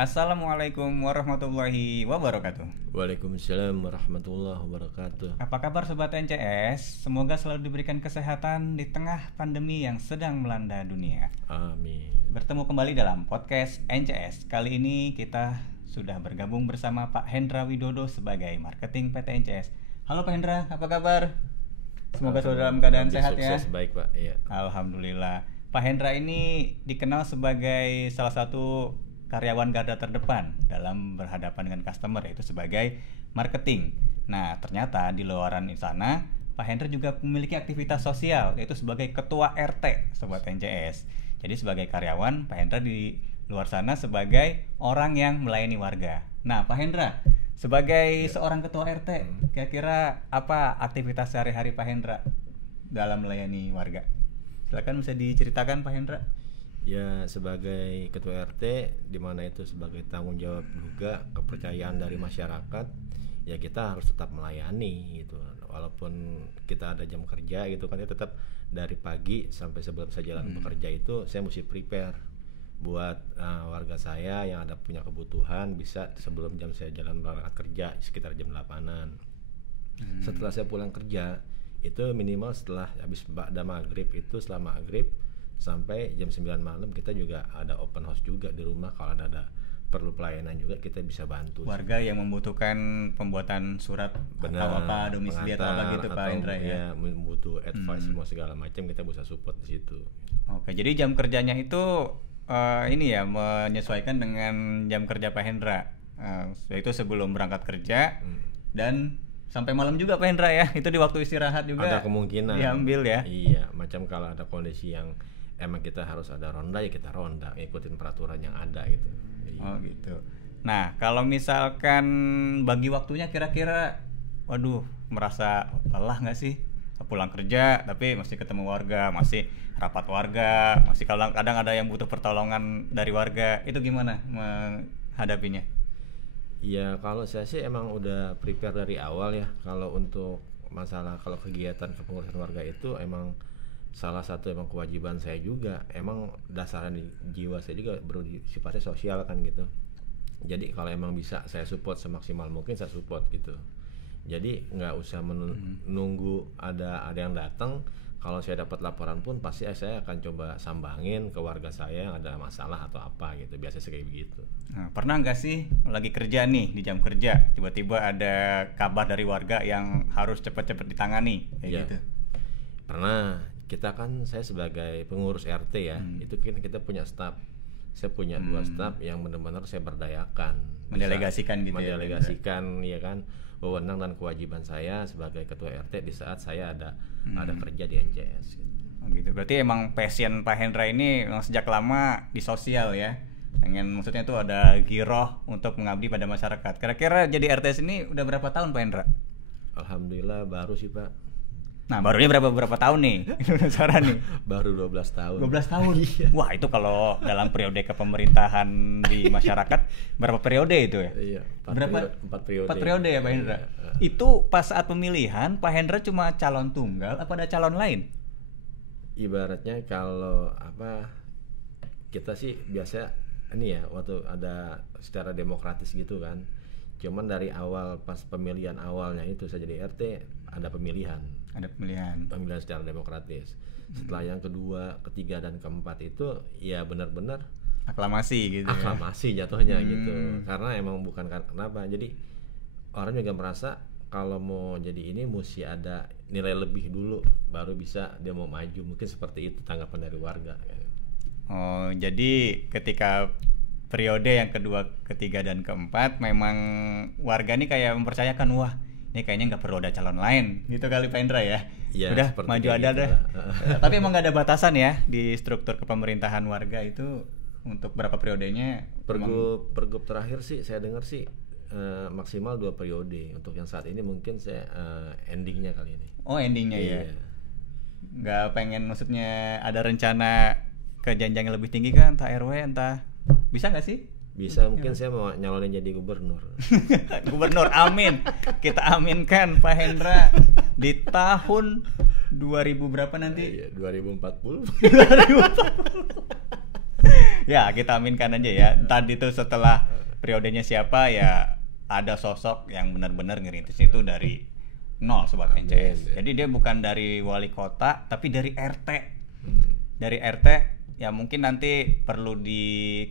Assalamualaikum warahmatullahi wabarakatuh. Waalaikumsalam warahmatullahi wabarakatuh. Apa kabar Sobat NCS? Semoga selalu diberikan kesehatan di tengah pandemi yang sedang melanda dunia. Amin. Bertemu kembali dalam podcast NCS. Kali ini kita sudah bergabung bersama Pak Hendra Widodo sebagai marketing PT NCS. Halo Pak Hendra, apa kabar? Semoga selalu dalam keadaan sehat ya. Sukses, baik Pak. Iya. Alhamdulillah. Pak Hendra ini dikenal sebagai salah satu karyawan garda terdepan dalam berhadapan dengan customer, yaitu sebagai marketing. Nah, ternyata di luaran sana Pak Hendra juga memiliki aktivitas sosial, yaitu sebagai ketua RT Sobat NCS. Jadi sebagai karyawan, Pak Hendra di luar sana sebagai orang yang melayani warga. Nah, Pak Hendra sebagai seorang ketua RT, kira-kira apa aktivitas sehari-hari Pak Hendra dalam melayani warga? Silakan bisa diceritakan Pak Hendra. Ya, sebagai ketua RT, di mana itu sebagai tanggung jawab juga kepercayaan dari masyarakat, ya kita harus tetap melayani gitu. Walaupun kita ada jam kerja gitu kan, ya tetap dari pagi sampai sebelum saya jalan bekerja itu saya mesti prepare buat warga saya yang ada punya kebutuhan bisa sebelum jam saya jalan berangkat kerja sekitar jam 8-an. Setelah saya pulang kerja itu minimal setelah habis ba'da maghrib itu, setelah maghrib sampai jam 9 malam kita juga ada open house juga di rumah. Kalau ada perlu pelayanan juga kita bisa bantu warga yang membutuhkan pembuatan surat atau apa domisili atau apa gitu Pak Hendra ya. Butuh advice semua segala macam kita bisa support di situ. Oke, jadi jam kerjanya itu ini ya menyesuaikan dengan jam kerja Pak Hendra, yaitu sebelum berangkat kerja dan sampai malam juga Pak Hendra ya. Itu di waktu istirahat juga ada kemungkinan diambil ya. Iya, macam kalau ada kondisi yang emang kita harus ada ronda ya kita ronda, ikutin peraturan yang ada gitu. Oh gitu. Nah, kalau misalkan bagi waktunya kira-kira waduh merasa lelah nggak sih pulang kerja tapi masih ketemu warga, masih rapat warga, masih kadang ada yang butuh pertolongan dari warga, itu gimana menghadapinya? Ya kalau saya sih emang udah prepare dari awal ya. Kalau untuk masalah kalau kegiatan kepengurusan warga itu emang salah satu emang kewajiban saya juga. Emang dasarnya di jiwa saya juga sifatnya sosial kan gitu. Jadi kalau emang bisa saya support semaksimal mungkin saya support gitu. Jadi nggak usah menunggu ada yang datang. Kalau saya dapat laporan pun pasti saya akan coba sambangin ke warga saya yang ada masalah atau apa gitu. Biasanya kayak begitu. Nah, pernah nggak sih lagi kerja nih di jam kerja tiba-tiba ada kabar dari warga yang harus cepat-cepat ditangani kayak ya, gitu? Pernah. Kita kan saya sebagai pengurus RT ya, itu kita punya staff. Saya punya 2 staff yang benar-benar saya berdayakan. Mendelegasikan gitu ya. Mendelegasikan ya kan wewenang dan kewajiban saya sebagai ketua RT di saat saya ada kerja di NCS gitu. Oh gitu. Berarti emang passion Pak Hendra ini memang sejak lama di sosial ya. Maksudnya itu ada giroh untuk mengabdi pada masyarakat. Kira-kira jadi RT ini udah berapa tahun Pak Hendra? Alhamdulillah baru sih Pak. Nah, barunya berapa tahun nih? Penasaran nih. Baru 12 tahun. 12 tahun. Wah, itu kalau dalam periode kepemerintahan di masyarakat berapa periode itu ya? Iya. 4 periode. 4 periode ya Pak Hendra. Itu pas saat pemilihan Pak Hendra cuma calon tunggal apa ada calon lain? Ibaratnya kalau kita sih biasa ini ya waktu ada secara demokratis gitu kan. Cuman dari awal pas pemilihan awalnya itu saya jadi RT ada pemilihan. Ada pemilihan secara demokratis. Setelah yang kedua, ketiga dan keempat itu ya benar-benar aklamasi gitu. Aklamasi jatuhnya gitu. Karena emang bukan kenapa. Jadi orang juga merasa kalau mau jadi ini mesti ada nilai lebih dulu baru bisa dia mau maju. Mungkin seperti itu tanggapan dari warga. Oh, jadi ketika periode yang kedua, ketiga dan keempat memang warga nih kayak mempercayakan wah ini kayaknya nggak perlu ada calon lain gitu kali Pak Hendra ya. Ya udah maju ada gitu deh. Tapi emang nggak ada batasan ya di struktur kepemerintahan warga itu untuk berapa periodenya? Pergub terakhir sih saya dengar sih maksimal 2 periode. Untuk yang saat ini mungkin saya endingnya kali ini. Oh endingnya ya. Nggak pengen maksudnya ada rencana ke jenjang yang lebih tinggi kan entah RW entah bisa nggak sih? Bisa, mungkin saya mau nyalonin jadi gubernur. Gubernur, amin. Kita aminkan Pak Hendra di tahun 2000 berapa nanti? 2040. Ya, kita aminkan aja ya. Tadi itu setelah periodenya siapa ya, ada sosok yang benar-benar ngerintis itu dari nol Sobat NCS. Jadi dia bukan dari wali kota, tapi dari RT. Dari RT ya mungkin nanti perlu di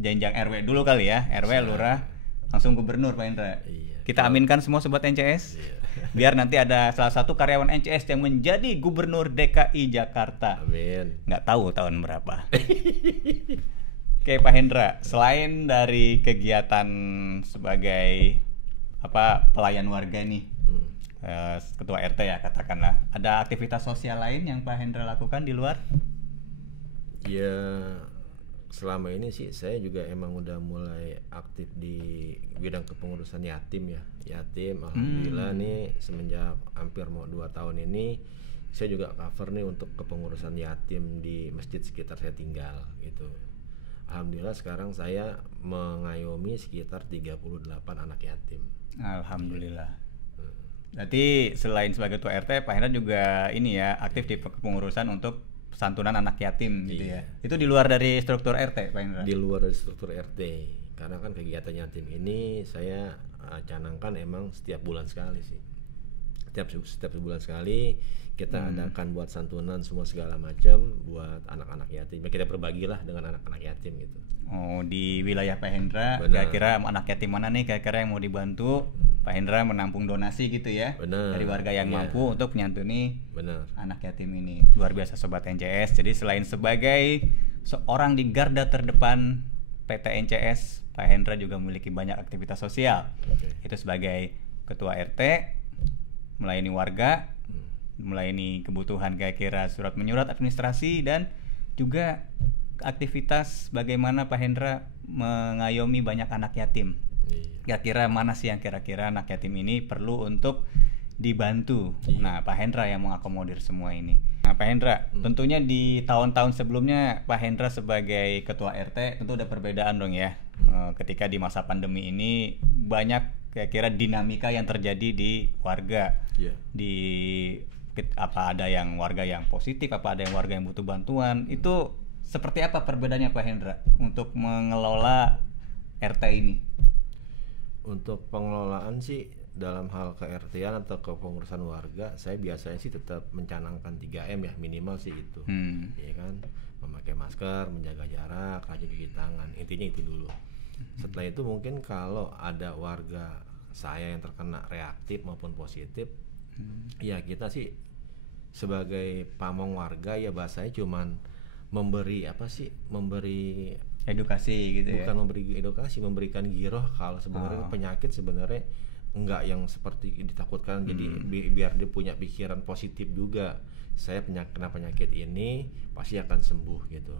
jenjang RW dulu kali ya, RW, lurah, langsung gubernur Pak Hendra. Iya. Kita aminkan semua Sobat NCS. Iya. Biar nanti ada salah satu karyawan NCS yang menjadi gubernur DKI Jakarta. Amin. Nggak tahu tahun berapa. Oke Pak Hendra, selain dari kegiatan sebagai pelayan warga nih, ketua RT ya katakanlah, ada aktivitas sosial lain yang Pak Hendra lakukan di luar? Ya selama ini sih saya juga emang udah mulai aktif di bidang kepengurusan yatim ya. Yatim alhamdulillah nih semenjak hampir mau 2 tahun ini saya juga cover nih untuk kepengurusan yatim di masjid sekitar saya tinggal gitu. Alhamdulillah sekarang saya mengayomi sekitar 38 anak yatim. Alhamdulillah. Berarti selain sebagai ketua RT, Pak Hendra juga ini ya aktif di kepengurusan untuk santunan anak yatim gitu ya. Itu di luar dari struktur RT Pak Hendra? Di luar dari struktur RT. Karena kan kegiatan yatim ini saya canangkan emang setiap bulan sekali sih. Setiap bulan sekali kita adakan buat santunan semua segala macam buat anak-anak yatim. Kita berbagilah dengan anak-anak yatim gitu. Oh, di wilayah Pak Hendra, Benar. kira-kira anak yatim mana nih kira-kira yang mau dibantu? Pak Hendra menampung donasi gitu ya. Benar. Dari warga yang Iya. mampu untuk menyantuni Benar. anak yatim ini. Luar biasa Sobat NCS. Jadi selain sebagai seorang di garda terdepan PT NCS, Pak Hendra juga memiliki banyak aktivitas sosial. Oke. Itu sebagai ketua RT, melayani warga, melayani kebutuhan kira-kira surat menyurat administrasi, dan juga aktivitas bagaimana Pak Hendra mengayomi banyak anak yatim. Iya. Kira-kira mana sih yang kira-kira anak yatim ini perlu untuk dibantu? Iya. Nah, Pak Hendra yang mengakomodir semua ini. Nah, Pak Hendra, tentunya di tahun-tahun sebelumnya Pak Hendra sebagai ketua RT tentu ada perbedaan dong ya. Ketika di masa pandemi ini banyak kira-kira dinamika yang terjadi di warga. Iya. Ada yang warga yang positif, ada yang warga yang butuh bantuan. Itu seperti apa perbedaannya Pak Hendra untuk mengelola RT ini? Untuk pengelolaan sih dalam hal ke-RT-an atau kepengurusan warga, saya biasanya sih tetap mencanangkan 3M ya, minimal sih itu. Ya kan, memakai masker, menjaga jarak, rajin cuci tangan. Intinya itu dulu. Setelah itu mungkin kalau ada warga saya yang terkena reaktif maupun positif, ya kita sih sebagai pamong warga ya bahasanya cuman memberi Edukasi gitu ya. bukan memberi edukasi, memberikan giroh kalau sebenarnya penyakit sebenarnya enggak yang seperti ditakutkan. Jadi biar dia punya pikiran positif juga. Saya kena penyakit ini pasti akan sembuh gitu.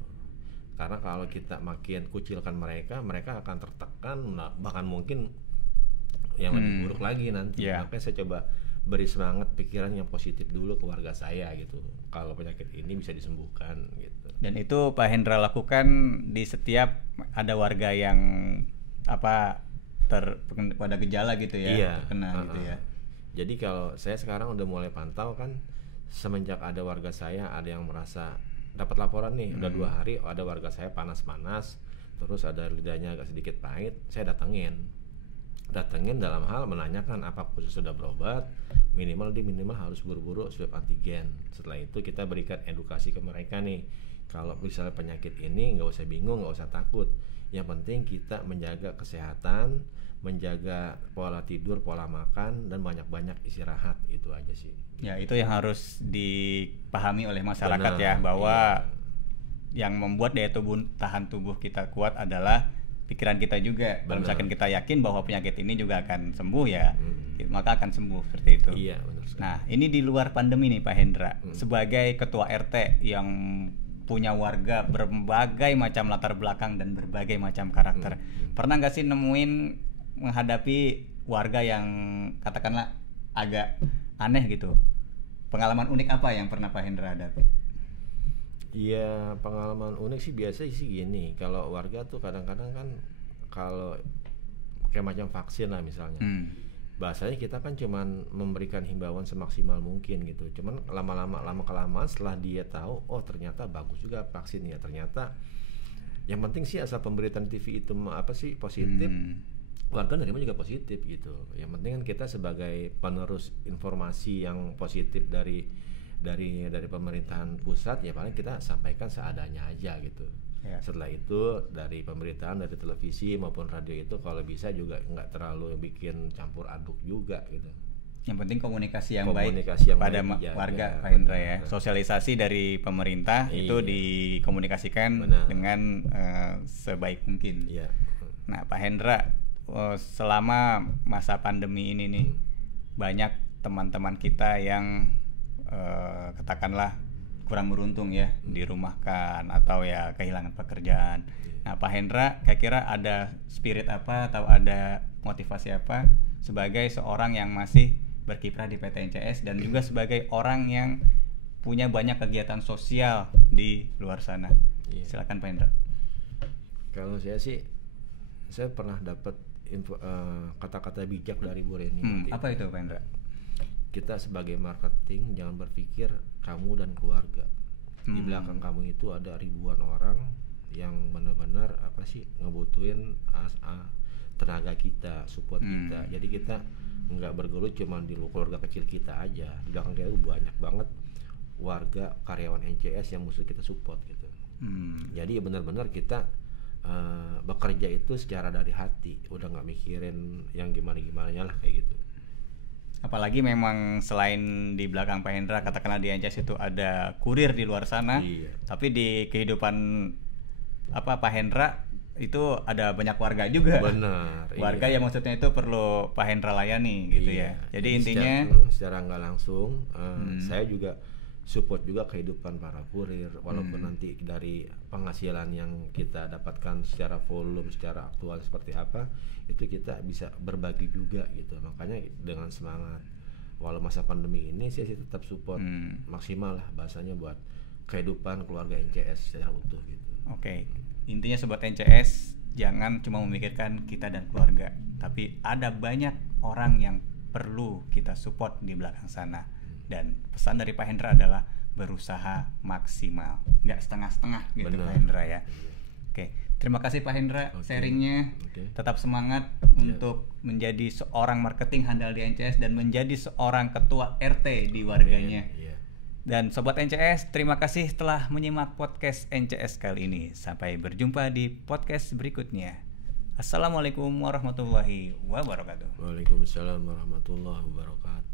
Karena kalau kita makin kucilkan mereka akan tertekan, bahkan mungkin yang lebih buruk lagi nanti. Makanya saya coba beri semangat pikiran yang positif dulu ke warga saya gitu. Kalau penyakit ini bisa disembuhkan gitu. Dan itu Pak Hendra lakukan di setiap ada warga yang pada gejala gitu ya, Iya, terkena gitu ya. Jadi kalau saya sekarang udah mulai pantau kan, semenjak ada warga saya ada yang merasa dapat laporan nih udah 2 hari ada warga saya panas-panas, terus ada lidahnya agak sedikit pahit, saya datengin dalam hal menanyakan apakah sudah berobat, minimal harus buru-buru swab antigen. Setelah itu kita berikan edukasi ke mereka nih, kalau misalnya penyakit ini nggak usah bingung, nggak usah takut, yang penting kita menjaga kesehatan, menjaga pola tidur, pola makan, dan banyak-banyak istirahat. Itu aja sih. Ya, itu yang harus dipahami oleh masyarakat. Benar, ya, bahwa iya. yang membuat daya tahan tubuh kita kuat adalah pikiran kita juga. Kalau misalkan kita yakin bahwa penyakit ini juga akan sembuh ya, maka akan sembuh seperti itu. Iya, benar sekali. Nah, ini di luar pandemi nih Pak Hendra, sebagai ketua RT yang punya warga berbagai macam latar belakang dan berbagai macam karakter. Pernah nggak sih nemuin menghadapi warga yang katakanlah agak aneh gitu? Pengalaman unik apa yang pernah Pak Hendra hadapi? Iya, pengalaman unik sih biasa sih gini. Kalau warga tuh kadang-kadang kan kalau kayak macam vaksin lah misalnya. Bahasanya kita kan cuman memberikan himbauan semaksimal mungkin gitu. Cuman lama kelamaan setelah dia tahu, oh ternyata bagus juga vaksinnya. Ternyata Yang penting sih asal pemberitaan TV itu positif, warga nerima juga positif gitu. Yang penting kan kita sebagai penerus informasi yang positif dari pemerintahan pusat, ya paling kita sampaikan seadanya aja gitu. Ya. Setelah itu dari pemberitaan dari televisi maupun radio itu kalau bisa juga nggak terlalu bikin campur aduk juga gitu. Yang penting komunikasi yang baik pada warga, Pak Hendra ya. Sosialisasi dari pemerintah itu dikomunikasikan dengan sebaik mungkin. Iya. Nah, Pak Hendra, selama masa pandemi ini nih, banyak teman-teman kita yang katakanlah kurang beruntung ya, dirumahkan atau ya kehilangan pekerjaan. Nah, Pak Hendra, kira-kira ada spirit apa atau ada motivasi apa sebagai seorang yang masih berkiprah di PT NCS dan juga sebagai orang yang punya banyak kegiatan sosial di luar sana? Silakan Pak Hendra. Kalau saya pernah dapat kata-kata bijak dari Bu Reni. Apa itu Pak Hendra? Kita sebagai marketing jangan berpikir kamu dan keluarga. Di belakang kamu itu ada ribuan orang yang benar-benar ngebutuhin tenaga kita, support kita. Jadi kita nggak bergelut cuma di keluarga kecil kita aja. Di belakang kita itu banyak banget warga karyawan NCS yang mesti kita support gitu. Jadi benar-benar kita bekerja itu secara dari hati, udah nggak mikirin yang gimana-gimananya lah kayak gitu. Apalagi memang selain di belakang Pak Hendra, katakanlah di NCS itu ada kurir di luar sana, tapi di kehidupan Pak Hendra itu ada banyak warga juga. Benar. Warga yang maksudnya itu perlu Pak Hendra layani gitu ya. Jadi intinya secara nggak langsung saya juga support juga kehidupan para kurir, walaupun nanti dari penghasilan yang kita dapatkan secara volume, secara aktual seperti apa, itu kita bisa berbagi juga gitu. Makanya dengan semangat walau masa pandemi ini saya sih tetap support maksimal lah bahasanya buat kehidupan keluarga NCS secara utuh gitu. Oke. Intinya sobat NCS jangan cuma memikirkan kita dan keluarga, tapi ada banyak orang yang perlu kita support di belakang sana. Dan pesan dari Pak Hendra adalah berusaha maksimal, nggak setengah-setengah gitu. Benar. Pak Hendra ya. Oke, terima kasih Pak Hendra sharingnya. Tetap semangat untuk menjadi seorang marketing handal di NCS dan menjadi seorang ketua RT di warganya. Dan sobat NCS, terima kasih telah menyimak podcast NCS kali ini. Sampai berjumpa di podcast berikutnya. Assalamualaikum warahmatullahi wabarakatuh. Waalaikumsalam warahmatullahi wabarakatuh.